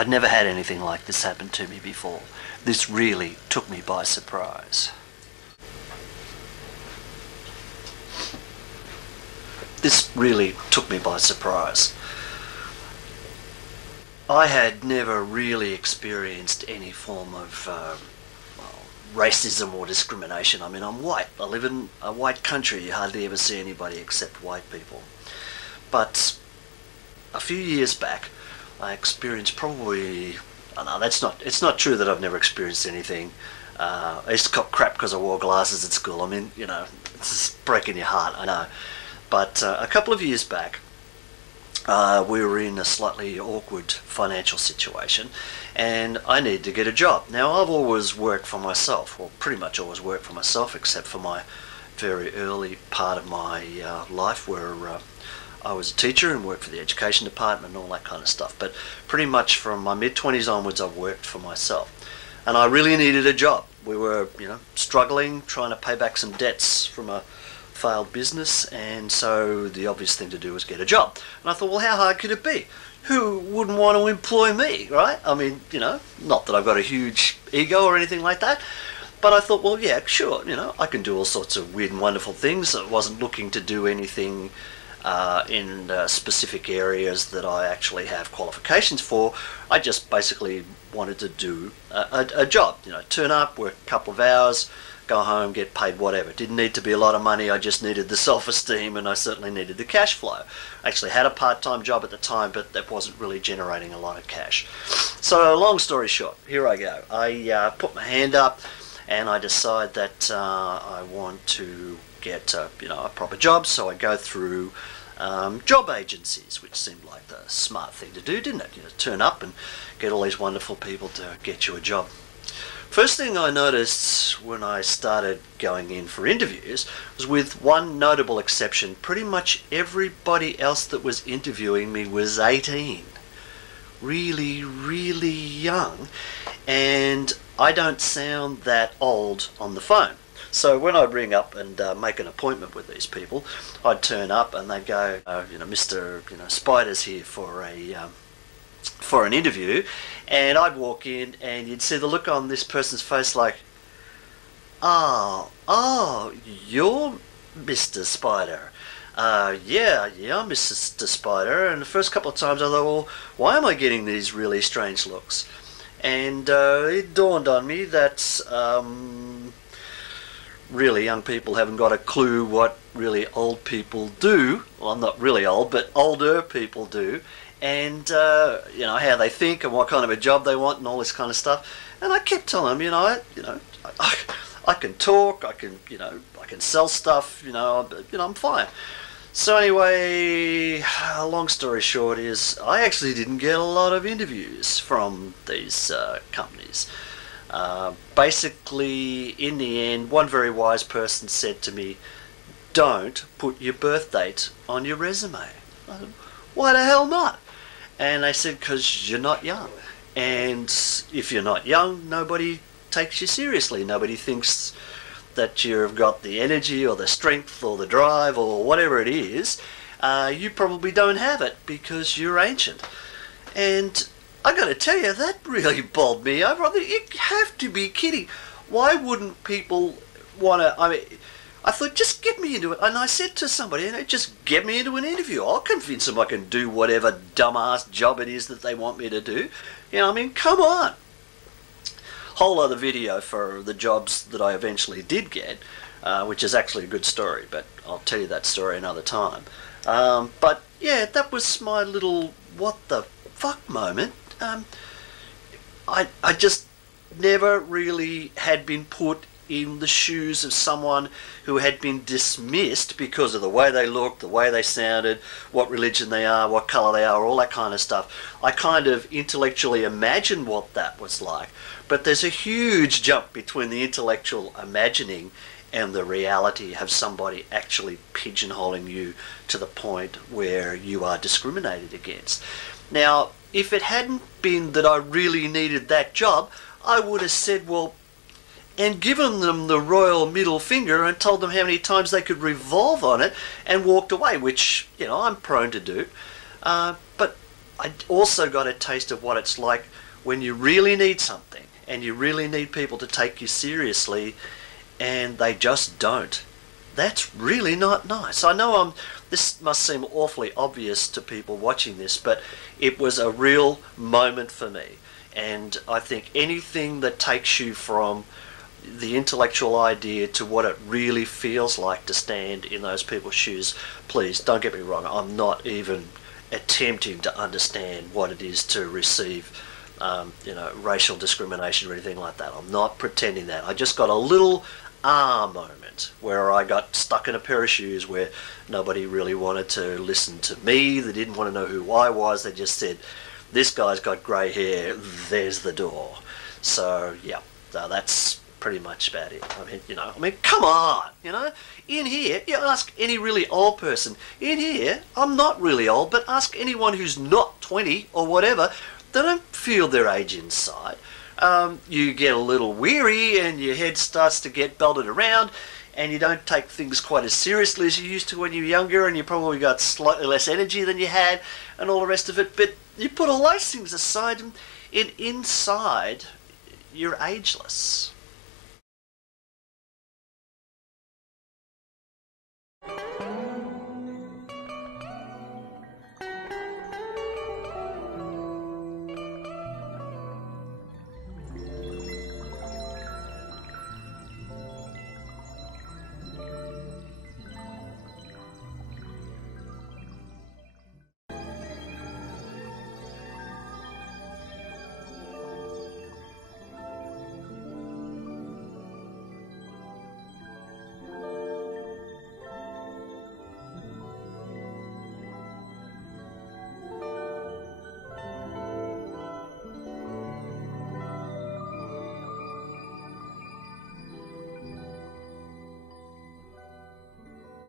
I'd never had anything like this happen to me before. This really took me by surprise. This really took me by surprise. I had never really experienced any form of racism or discrimination. I mean, I'm white. I live in a white country. You hardly ever see anybody except white people. But a few years back, I experienced probably... Oh no, it's not true that I've never experienced anything. I used to cop crap because I wore glasses at school. I mean, you know, it's just breaking your heart, I know. But a couple of years back, we were in a slightly awkward financial situation and I needed to get a job. Now, I've always worked for myself, or pretty much always worked for myself, except for my very early part of my life where I was a teacher and worked for the education department and all that kind of stuff. But pretty much from my mid-20s onwards, I've worked for myself. And I really needed a job. We were, you know, struggling, trying to pay back some debts from a failed business, and so the obvious thing to do was get a job. And I thought, well, how hard could it be? Who wouldn't want to employ me, right? I mean, you know, not that I've got a huge ego or anything like that, but I thought, well, yeah, sure, you know, I can do all sorts of weird and wonderful things. I wasn't looking to do anything in specific areas that I actually have qualifications for. I just basically wanted to do a job, you know, turn up, work a couple of hours, go home, get paid whatever. It didn't need to be a lot of money. I just needed the self-esteem, and I certainly needed the cash flow. I actually had a part-time job at the time, but that wasn't really generating a lot of cash. So long story short, here I go. I put my hand up and I decide that I want to get you know, a proper job. So I go through job agencies, which seemed like the smart thing to do, didn't it? You know, turn up and get all these wonderful people to get you a job. First thing I noticed when I started going in for interviews was, with one notable exception, pretty much everybody else that was interviewing me was 18. Really, really young. And I don't sound that old on the phone. So when I'd ring up and make an appointment with these people, I'd turn up and they'd go, you know, Mr. You know, Spider's here for an interview, and I'd walk in and you'd see the look on this person's face like, oh, you're Mr. Spider. Yeah, I'm Mr. Spider. And the first couple of times I thought, well, why am I getting these really strange looks? And it dawned on me that really young people haven't got a clue what really old people do. Well, I'm not really old, but older people do. And, you know, how they think and what kind of a job they want and all this kind of stuff. And I kept telling them, I can talk, I can sell stuff, I'm fine. So anyway, long story short is, I actually didn't get a lot of interviews from these companies. Basically, in the end, one very wise person said to me, don't put your birth date on your resume. I said, why the hell not? And they said, because you're not young. And if you're not young, nobody takes you seriously. Nobody thinks that you've got the energy or the strength or the drive or whatever it is. You probably don't have it because you're ancient. And I got to tell you, that really bowled me over. I think you have to be kidding. Why wouldn't people want to... I thought, just get me into it. And I said to somebody, just get me into an interview. I'll convince them I can do whatever dumbass job it is that they want me to do. Come on. Whole other video for the jobs that I eventually did get, which is actually a good story, but I'll tell you that story another time. But yeah, that was my little what the fuck moment. I just never really had been put in the shoes of someone who had been dismissed because of the way they looked, the way they sounded, what religion they are, what colour they are, all that kind of stuff. I kind of intellectually imagined what that was like, but there's a huge jump between the intellectual imagining and the reality of somebody actually pigeonholing you to the point where you are discriminated against. Now, if it hadn't been that I really needed that job, I would have said, well, and given them the royal middle finger and told them how many times they could revolve on it and walked away, which, I'm prone to do. But I also got a taste of what it's like when you really need something and you really need people to take you seriously and they just don't. That's really not nice. I know this must seem awfully obvious to people watching this, but it was a real moment for me. And I think anything that takes you from the intellectual idea to what it really feels like to stand in those people's shoes, please don't get me wrong, I'm not even attempting to understand what it is to receive racial discrimination or anything like that. I'm not pretending that. I just got a little moment where I got stuck in a pair of shoes where nobody really wanted to listen to me. They didn't want to know who I was. They just said, this guy's got grey hair, there's the door. So yeah, that's pretty much about it. I mean, come on, in here, you ask any really old person, in here, I'm not really old, but ask anyone who's not 20 or whatever, they don't feel their age inside. You get a little weary and your head starts to get belted around and you don't take things quite as seriously as you used to when you were younger, and you probably got slightly less energy than you had and all the rest of it, but you put all those things aside and inside you're ageless.